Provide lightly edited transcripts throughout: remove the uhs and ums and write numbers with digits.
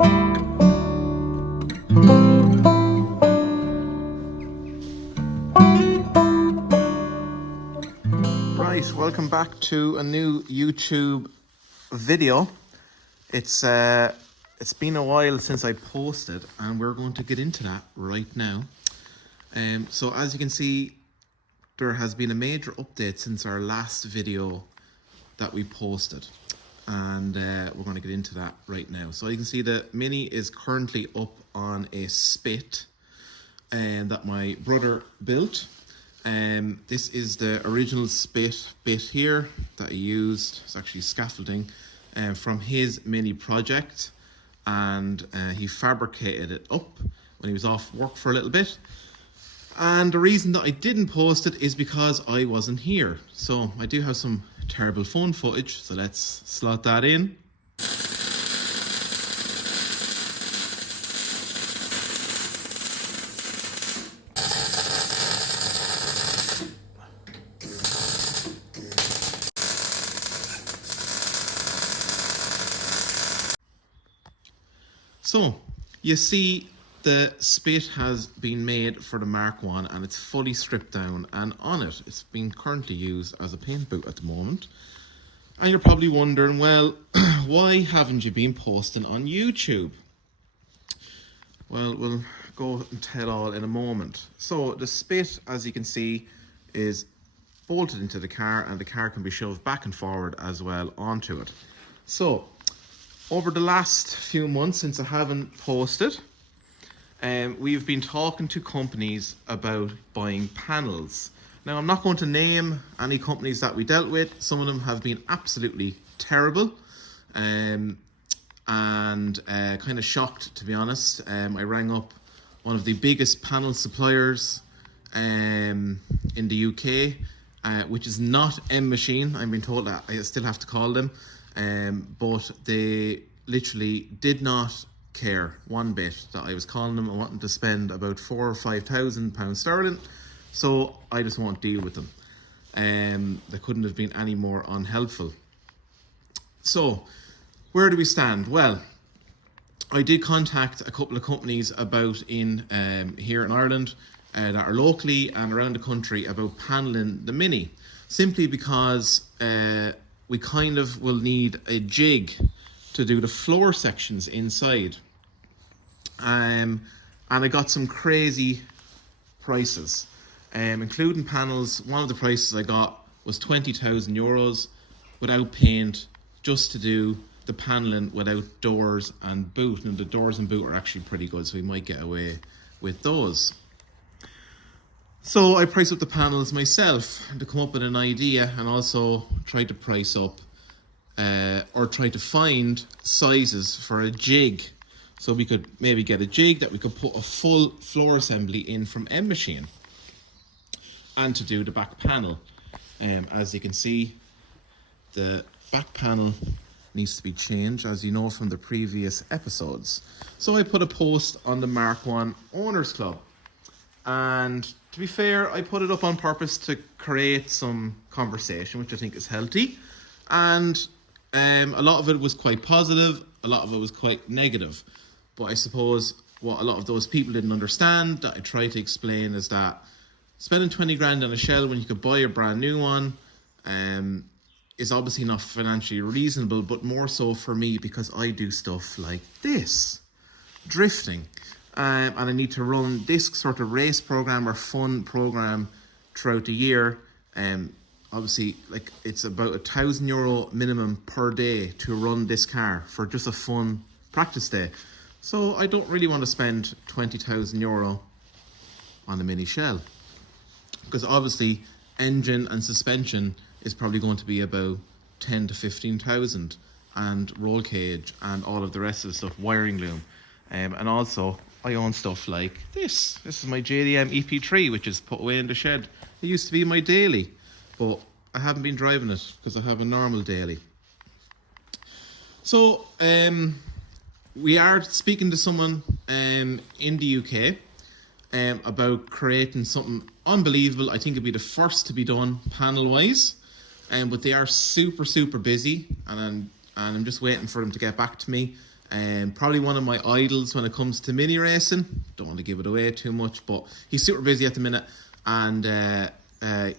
Right, welcome back to a new YouTube video. It's been a while since I posted, and we're going to get into that right now. So as you can see, there has been a major update since our last video that we posted, and we're going to get into that right now. So you can see the Mini is currently up on a spit that my brother built. This is the original spit bit here that he used. It's actually scaffolding from his Mini project, and he fabricated it up when he was off work for a little bit. And the reason that I didn't post it is because I wasn't here. So I do have some terrible phone footage, so let's slot that in. So you see the spit has been made for the Mk1 and it's fully stripped down, and on it, it's being currently used as a paint boot at the moment. And you're probably wondering, well, why haven't you been posting on YouTube? Well, we'll go and tell all in a moment. So the spit, as you can see, is bolted into the car, and the car can be shoved back and forward as well onto it. So over the last few months since I haven't posted, we've been talking to companies about buying panels. Now, I'm not going to name any companies that we dealt with. Some of them have been absolutely terrible, and kind of shocked, to be honest. I rang up one of the biggest panel suppliers in the UK, which is not M-Machine. I've been told that I still have to call them. But they literally did not care one bit that I was calling them and wanting to spend about £4,000 or £5,000 sterling. So I just won't deal with them. They couldn't have been any more unhelpful. So where do we stand? Well, I did contact a couple of companies about here in Ireland that are locally and around the country about paneling the Mini, simply because we kind of will need a jig to do the floor sections inside. And I got some crazy prices, including panels. One of the prices I got was €20,000 without paint, just to do the paneling without doors and boot. And the doors and boot are actually pretty good, so we might get away with those. So I priced up the panels myself to come up with an idea, and also tried to price up or try to find sizes for a jig. So we could maybe get a jig that we could put a full floor assembly in from M-Machine, and to do the back panel. As you can see, the back panel needs to be changed, as you know from the previous episodes. So I put a post on the Mk1 Owners Club, and to be fair, I put it up on purpose to create some conversation, which I think is healthy. And a lot of it was quite positive, a lot of it was quite negative. But I suppose what a lot of those people didn't understand, that I tried to explain, is that spending 20 grand on a shell when you could buy a brand new one is obviously not financially reasonable, but more so for me because I do stuff like this, drifting. And I need to run this sort of race program or fun program throughout the year. Obviously, like, it's about €1,000 minimum per day to run this car for just a fun practice day. So I don't really want to spend €20,000 on a mini shell, because obviously engine and suspension is probably going to be about 10 to 15,000, and roll cage and all of the rest of the stuff, wiring loom. And also I own stuff like this. This is my JDM EP3, which is put away in the shed. It used to be my daily, but I haven't been driving it because I have a normal daily. So we are speaking to someone in the UK about creating something unbelievable. I think it'd be the first to be done panel wise, but they are super busy, and I'm just waiting for them to get back to me. and probably one of my idols when it comes to mini racing. Don't want to give it away too much, but he's super busy at the minute, and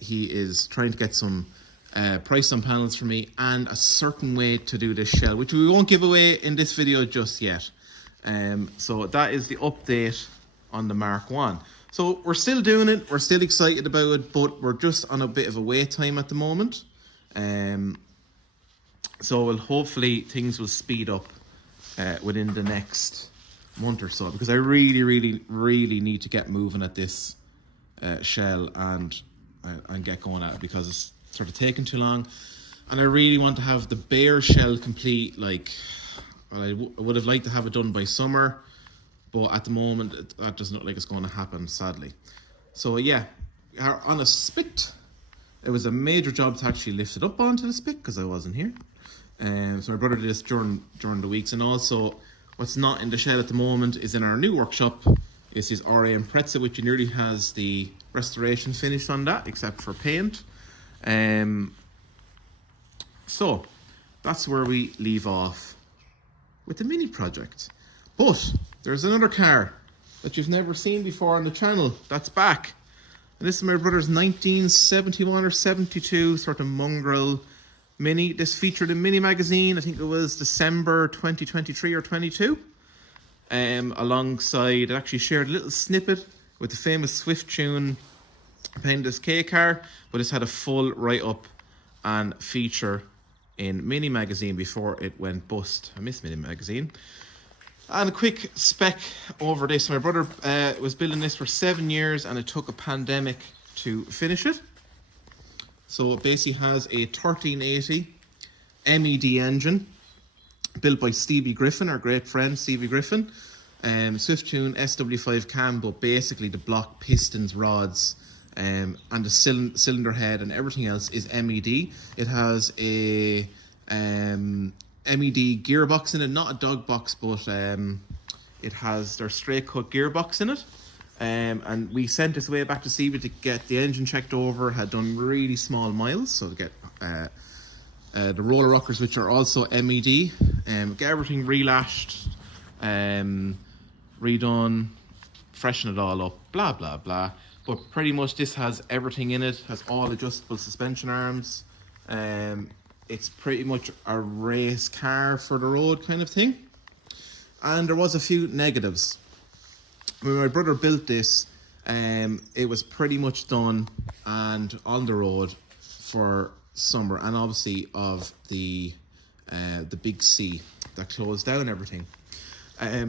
he is trying to get some price on panels for me and a certain way to do this shell, which we won't give away in this video just yet. So that is the update on the Mark 1. So we're still doing it, we're still excited about it, but we're just on a bit of a wait time at the moment. So hopefully things will speed up within the next month or so, because I really need to get moving at this shell and get going at it, because it's sort of taking too long, and I really want to have the bare shell complete. Like, I would have liked to have it done by summer, but at the moment that doesn't look like it's going to happen, sadly. So yeah, on a spit, it was a major job to actually lift it up onto the spit because I wasn't here. So my brother did this during the weeks, and also what's not in the shed at the moment is in our new workshop. Is his RAM Pretzel, which nearly has the restoration finish on that, except for paint. So that's where we leave off with the Mini project. But there's another car that you've never seen before on the channel that's back. And this is my brother's 1971 or 72 sort of mongrel Mini. This featured in Mini magazine, I think it was December 2023 or 22. Alongside, it actually shared a little snippet with the famous Swift tune Appendix K car, but it's had a full write-up and feature in Mini magazine before it went bust. I miss Mini magazine. And a quick spec over this. My brother was building this for 7 years, and it took a pandemic to finish it. So it basically has a 1380 MED engine built by Stevie Griffin, our great friend Stevie Griffin. Swift tune SW5 cam, but basically the block pistons, rods, and the cylinder head and everything else is MED. It has a MED gearbox in it, not a dog box, but it has their straight cut gearbox in it. And we sent this way back to Stevie to get the engine checked over. Had done really small miles, so to get the roller rockers, which are also MED, get everything relashed, redone, freshen it all up, blah blah blah. But pretty much this has everything in it. Has all adjustable suspension arms. It's pretty much a race car for the road kind of thing. And there was a few negatives. When my brother built this, it was pretty much done and on the road for summer, and obviously of the big C that closed down everything.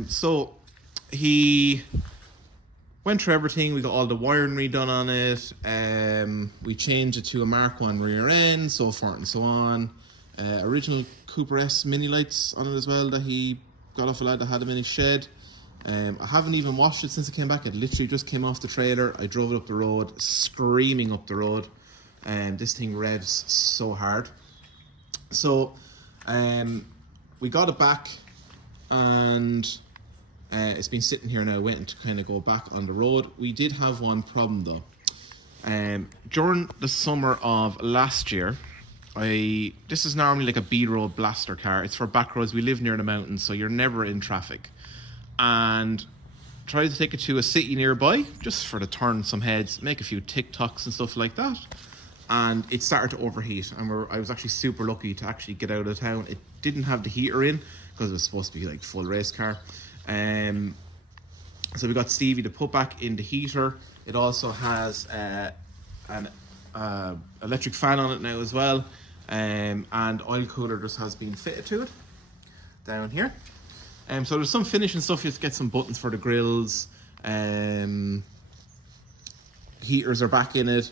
So he went through everything. We got all the wiring redone on it. We changed it to a Mark 1 rear end, so forth and so on. Original Cooper S mini lights on it as well that he got off a lad that had them in his shed. I haven't even washed it since I came back. It literally just came off the trailer. I drove it up the road, screaming up the road. And this thing revs so hard. So we got it back, and it's been sitting here now waiting to kind of go back on the road. We did have one problem though. During the summer of last year, this is normally like a B-road blaster car. It's for back roads. We live near the mountains, so you're never in traffic. And tried to take it to a city nearby just for to turn some heads, make a few TikToks and stuff like that. And it started to overheat, and I was actually super lucky to actually get out of town. It didn't have the heater in because it was supposed to be like full race car. So we got Stevie to put back in the heater. It also has an electric fan on it now as well, and oil cooler just has been fitted to it down here. So there's some finishing stuff. You have to get some buttons for the grills. Heaters are back in it.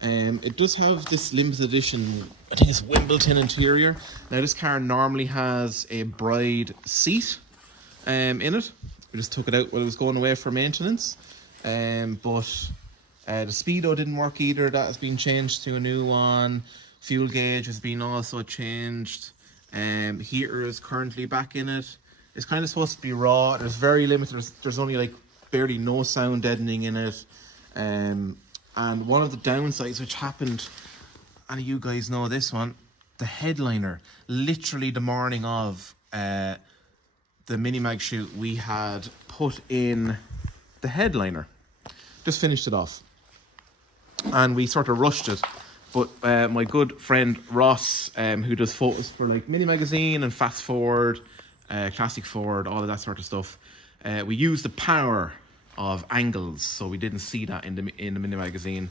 It does have this limited edition, I think it's Wimbledon interior. Now this car normally has a bride seat in it. We just took it out while it was going away for maintenance. But the speedo didn't work either. That has been changed to a new one. Fuel gauge has been also changed. Heater is currently back in it. It's kind of supposed to be raw. There's very limited. There's only like barely no sound deadening in it. And one of the downsides which happened, and you guys know this one, the headliner, literally the morning of, the the Mini Mag chute, we had put in the headliner. Just finished it off. And we sort of rushed it. But my good friend Ross, who does photos for like Mini Magazine and Fast Forward, Classic Forward, all of that sort of stuff, we used the power of angles, so we didn't see that in the Mini Magazine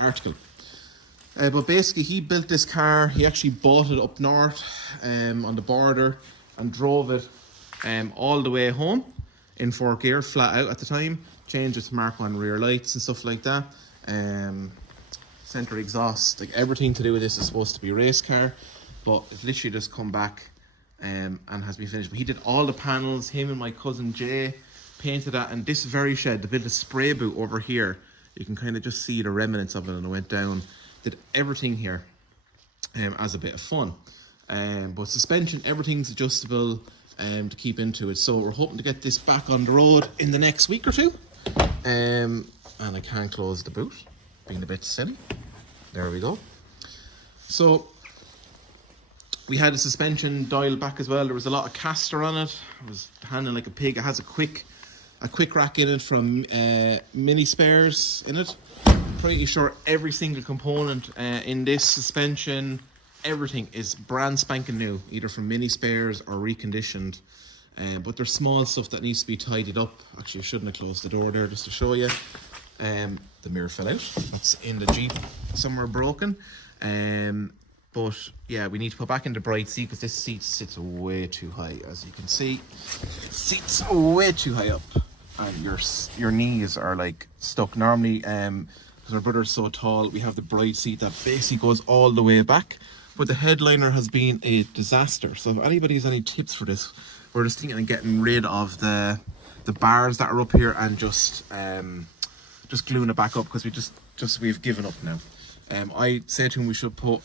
article. But basically, he built this car. He actually bought it up north on the border and drove it all the way home in 4th gear, flat out at the time. Changed it to Mk1 rear lights and stuff like that. Center exhaust, like everything to do with this is supposed to be a race car, but it's literally just come back and has been finished. But he did all the panels. Him and my cousin Jay painted that, and this very shed, they built a spray boot over here. You can kind of just see the remnants of it, and I went down, did everything here as a bit of fun. But suspension, everything's adjustable to keep into it. So we're hoping to get this back on the road in the next week or two. And I can't close the boot, being a bit silly. There we go. So we had a suspension dialed back as well. There was a lot of caster on it. It was handling like a pig. It has a quick rack in it from Mini Spares in it. I'm pretty sure every single component in this suspension, everything is brand spanking new, either from Mini Spares or reconditioned. But there's small stuff that needs to be tidied up. Actually, I shouldn't have closed the door there, just to show you. The mirror fell out. That's in the Jeep somewhere broken. But yeah, we need to put back into bright seat because this seat sits way too high. As you can see, it sits way too high up, and your knees are like stuck. Normally, because our brother's so tall, we have the bright seat that basically goes all the way back. But the headliner has been a disaster. So if anybody has any tips for this, we're just thinking of getting rid of the bars that are up here and just gluing it back up, because we've given up now. I said to him we should put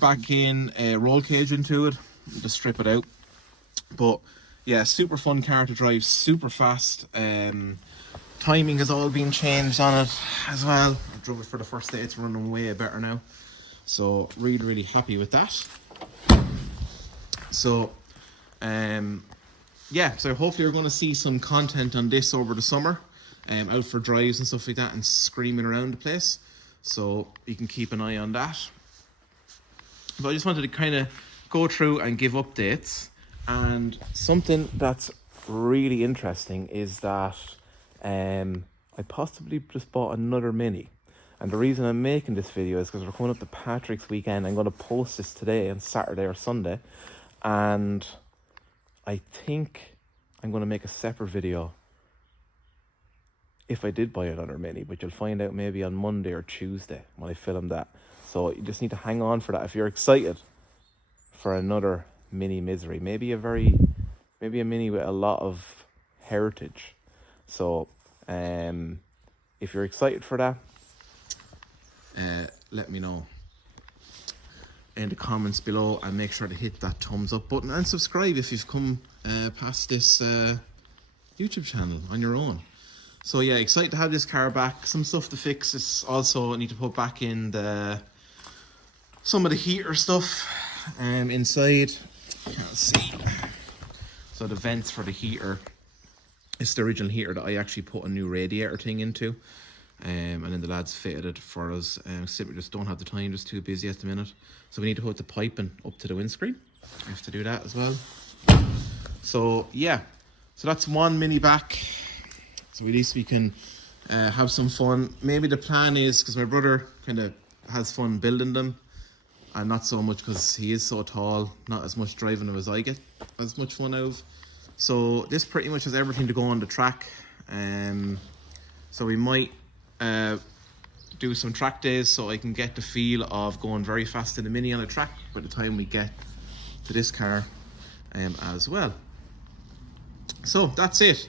back in a roll cage into it and just strip it out. But yeah, super fun car to drive, super fast. Timing has all been changed on it as well. I drove it for the first day. It's running way better now, so really happy with that. So yeah, so hopefully you're going to see some content on this over the summer, out for drives and stuff like that, and screaming around the place, so you can keep an eye on that. But I just wanted to kind of go through and give updates. And something that's really interesting is that I possibly just bought another Mini. And the reason I'm making this video is because we're coming up to Patrick's weekend. I'm going to post this today on Saturday or Sunday, and I think I'm going to make a separate video if I did buy another Mini, but you'll find out maybe on Monday or Tuesday when I film that. So you just need to hang on for that if you're excited for another Mini misery. Maybe a Mini with a lot of heritage. So if you're excited for that, let me know in the comments below, and make sure to hit that thumbs up button and subscribe if you've come past this YouTube channel on your own. So yeah, excited to have this car back. Some stuff to fix. It's also, I need to put back in some of the heater stuff inside. Can't see. So the vents for the heater, it's the original heater that I actually put a new radiator thing into, and then the lads fitted it for us. Simply just don't have the time, just too busy at the minute. So we need to put the piping up to the windscreen. I have to do that as well. So yeah, so that's one Mini back. So at least we can have some fun. Maybe the plan is, because my brother kind of has fun building them, and not so much because he is so tall, not as much driving them as I get as much fun out of. So this pretty much has everything to go on the track. So we might do some track days so I can get the feel of going very fast in the Mini on a track by the time we get to this car as well. So that's it.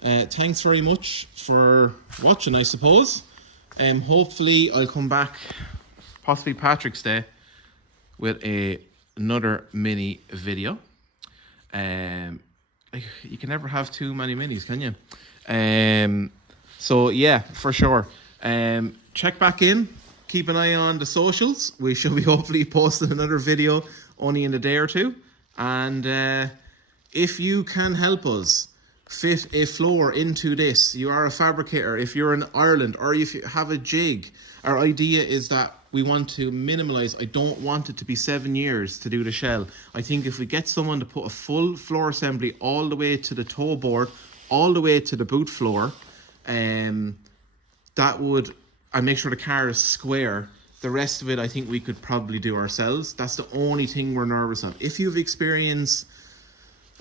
Thanks very much for watching, I suppose. Hopefully I'll come back, possibly Patrick's Day, with another Mini video. You can never have too many Minis, can you? So yeah, for sure. Check back in, keep an eye on the socials. We shall be hopefully posting another video only in a day or two. And if you can help us fit a floor into this, you are a fabricator, if you're in Ireland, or if you have a jig, our idea is that we want to minimize. I don't want it to be 7 years to do the shell. I think if we get someone to put a full floor assembly all the way to the toe board, all the way to the boot floor, that would, and make sure the car is square. The rest of it, I think we could probably do ourselves. That's the only thing we're nervous of. If you've experience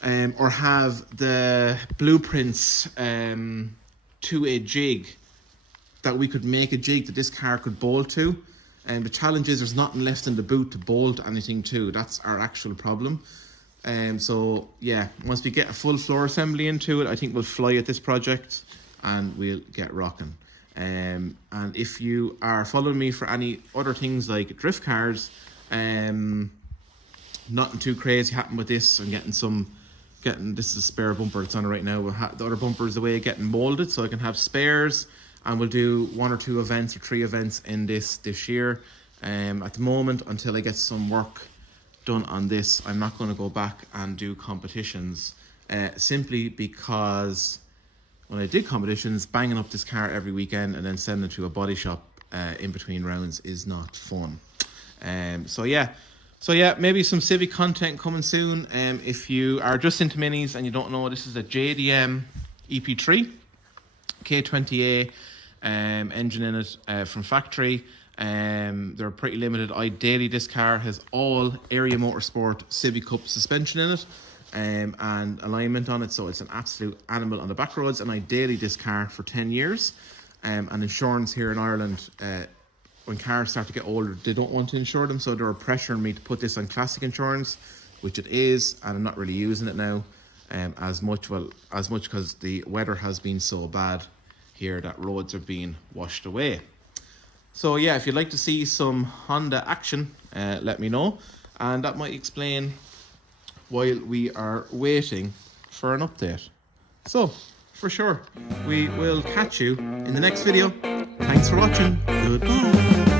or have the blueprints to a jig, that we could make a jig that this car could bolt to. And the challenge is there's nothing left in the boot to bolt anything to. That's our actual problem. So yeah, once we get a full floor assembly into it, I think we'll fly at this project and we'll get rocking. And if you are following me for any other things like drift cars, nothing too crazy happened with this. I'm getting this is a spare bumper that's on it right now. The other bumper is away getting molded, so I can have spares, and we'll do 1 or 2 events or 3 events in this year. At the moment, until I get some work done on this, I'm not going to go back and do competitions, simply because when I did competitions, banging up this car every weekend and then sending it to a body shop in between rounds is not fun. So yeah, maybe some Civic content coming soon. If you are just into minis and you don't know, this is a JDM EP3 K20A engine in it from factory. They're pretty limited. Ideally, this car has all Area Motorsport Civic Cup suspension in it, and alignment on it, so it's an absolute animal on the back roads. And ideally, this car for 10 years. And insurance here in Ireland, when cars start to get older, they don't want to insure them, so they're pressuring me to put this on classic insurance, which it is, and I'm not really using it now as much because the weather has been so bad here that roads are being washed away. So yeah, if you'd like to see some Honda action, let me know, and that might explain while we are waiting for an update. So for sure, we will catch you in the next video. Thanks for watching. Goodbye.